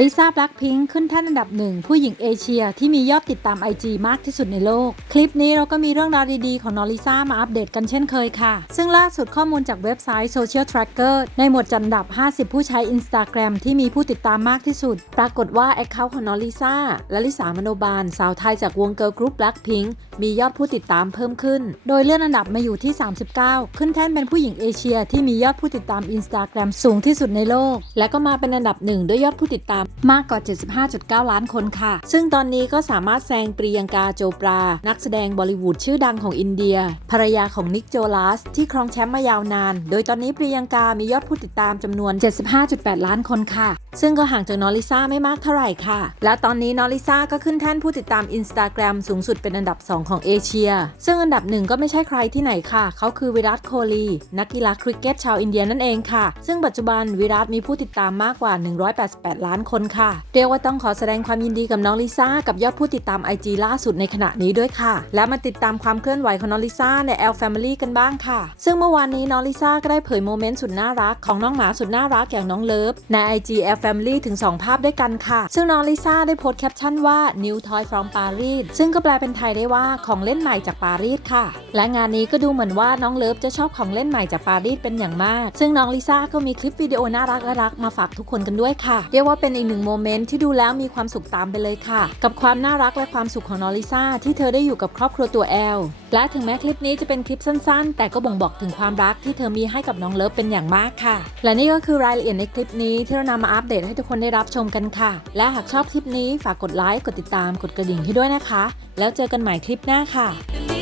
ลิซ่าแบล็ k พิงค์ขึ้นแท่นอันดับหนึ่งผู้หญิงเอเชียที่มียอดติดตาม IG มากที่สุดในโลก คลิปนี้เราก็มีเรื่องราวดีๆ ของน้องลิซ่ามาอัปเดตกันเช่นเคยค่ะ ซึ่งล่าสุดข้อมูลจากเว็บไซต์ Social Tracker ในหมวดจันดับ 50 ผู้ใช้ Instagram ที่มีผู้ติดตามมากที่สุด ปรากฏว่าแอคเคาท์ของน้องลิซ่าและลิสามโนบาล สาวไทยจากวงเกิร์ลกรุ๊ปแบล็ k พิงค์มียอดผู้ติดตามเพิ่มขึ้น โดยเลื่อนอันดับมาอยู่ที่ 39 ขึ้นแท่นเป็นผู้หญิงเอเชีย ที่มียอดผู้ติดตาม Instagram สูงที่สุดในโลก และก็มาเป็นอันดับหนึ่งด้วยยอดผู้ติดตามมากกว่า 75.9 ล้านคนค่ะ ซึ่งตอนนี้ก็สามารถแซงปริยังกาโจปรา นักแสดงบอลิวูดชื่อดังของอินเดีย ภรรยาของนิกโจลัสที่ครองแชมป์มายาวนาน โดยตอนนี้ปริยังกามียอดผู้ติดตามจำนวน 75.8 ล้านคนค่ะ ซึ่งก็ห่างจากนอริซ่าไม่มากเท่าไหร่ค่ะ และตอนนี้นอริซ่าก็ขึ้นแท่นผู้ติดตาม Instagram สูงสุดเป็นอันดับ 2 ของเอเชีย ซึ่งอันดับหนึ่งก็ไม่ใช่ใครที่ไหนค่ะ เขาคือวิรัตโคลี นักกีฬาคริกเก็ตชาวอินเดียนั่นเองค่ะ ซึ่งปัจจุบันวิรัตมีผู้ติดตามมากกว่า 188 ล้านคนค่ะ เรียกว่าต้องขอแสดงความยินดีกับน้องลิซ่ากับยอดผู้ติดตาม IG ล่าสุดในขณะนี้ด้วยค่ะ และมาติดตามความเคลื่อนไหวของน้องลิซ่าใน L Family กันบ้างค่ะ ซึ่งเมื่อวานนี้น้องลิซ่าก็ได้เผยโมเมนต์สุดน่ารักของน้องหมาสุดน่ารักอย่างน้องเลิฟใน IG L Family ถึง 2 ภาพด้วยกันค่ะ ซึ่งน้องลิซ่าได้โพสต์แคปชั่นว่า New Toy from Paris ซึ่งก็แปลเป็นไทยได้ว่าของเล่นใหม่จากปารีสค่ะ และงานนี้ก็ดูเหมือนว่าน้องเลิฟจะชอบของเล่นใหม่จากปารีสเป็นอย่างมาก ซึ่งน้องลิซ่าก็มีคลิปวิดีโอน่ารักน่ารักมาฝากทุกคนกันด้วยค่ะ เรียกว่าเป็นอีกหนึ่งโมเมนต์ที่ดูแล้วมีความสุขตามไปเลยค่ะ กับความน่ารักและความสุขของน้องลิซ่าที่เธอได้อยู่กับครอบครัวตัวแอล และถึงแม้คลิปนี้จะเป็นคลิปสั้นๆ แต่ก็บ่งบอกถึงความรักที่เธอมีให้กับน้องเลิฟเป็นอย่างมากค่ะ และนี่ก็คือรายละเอียดในคลิปนี้ที่เรานำมาอัปเดตให้ทุกคนได้รับชมกันค่ะ และหากชอบคลิปนี้ฝากกดไลค์กดติดตามกดกระดิ่งให้ด้วยนะคะ แล้วเจอกันใหม่คลิปหน้าค่ะ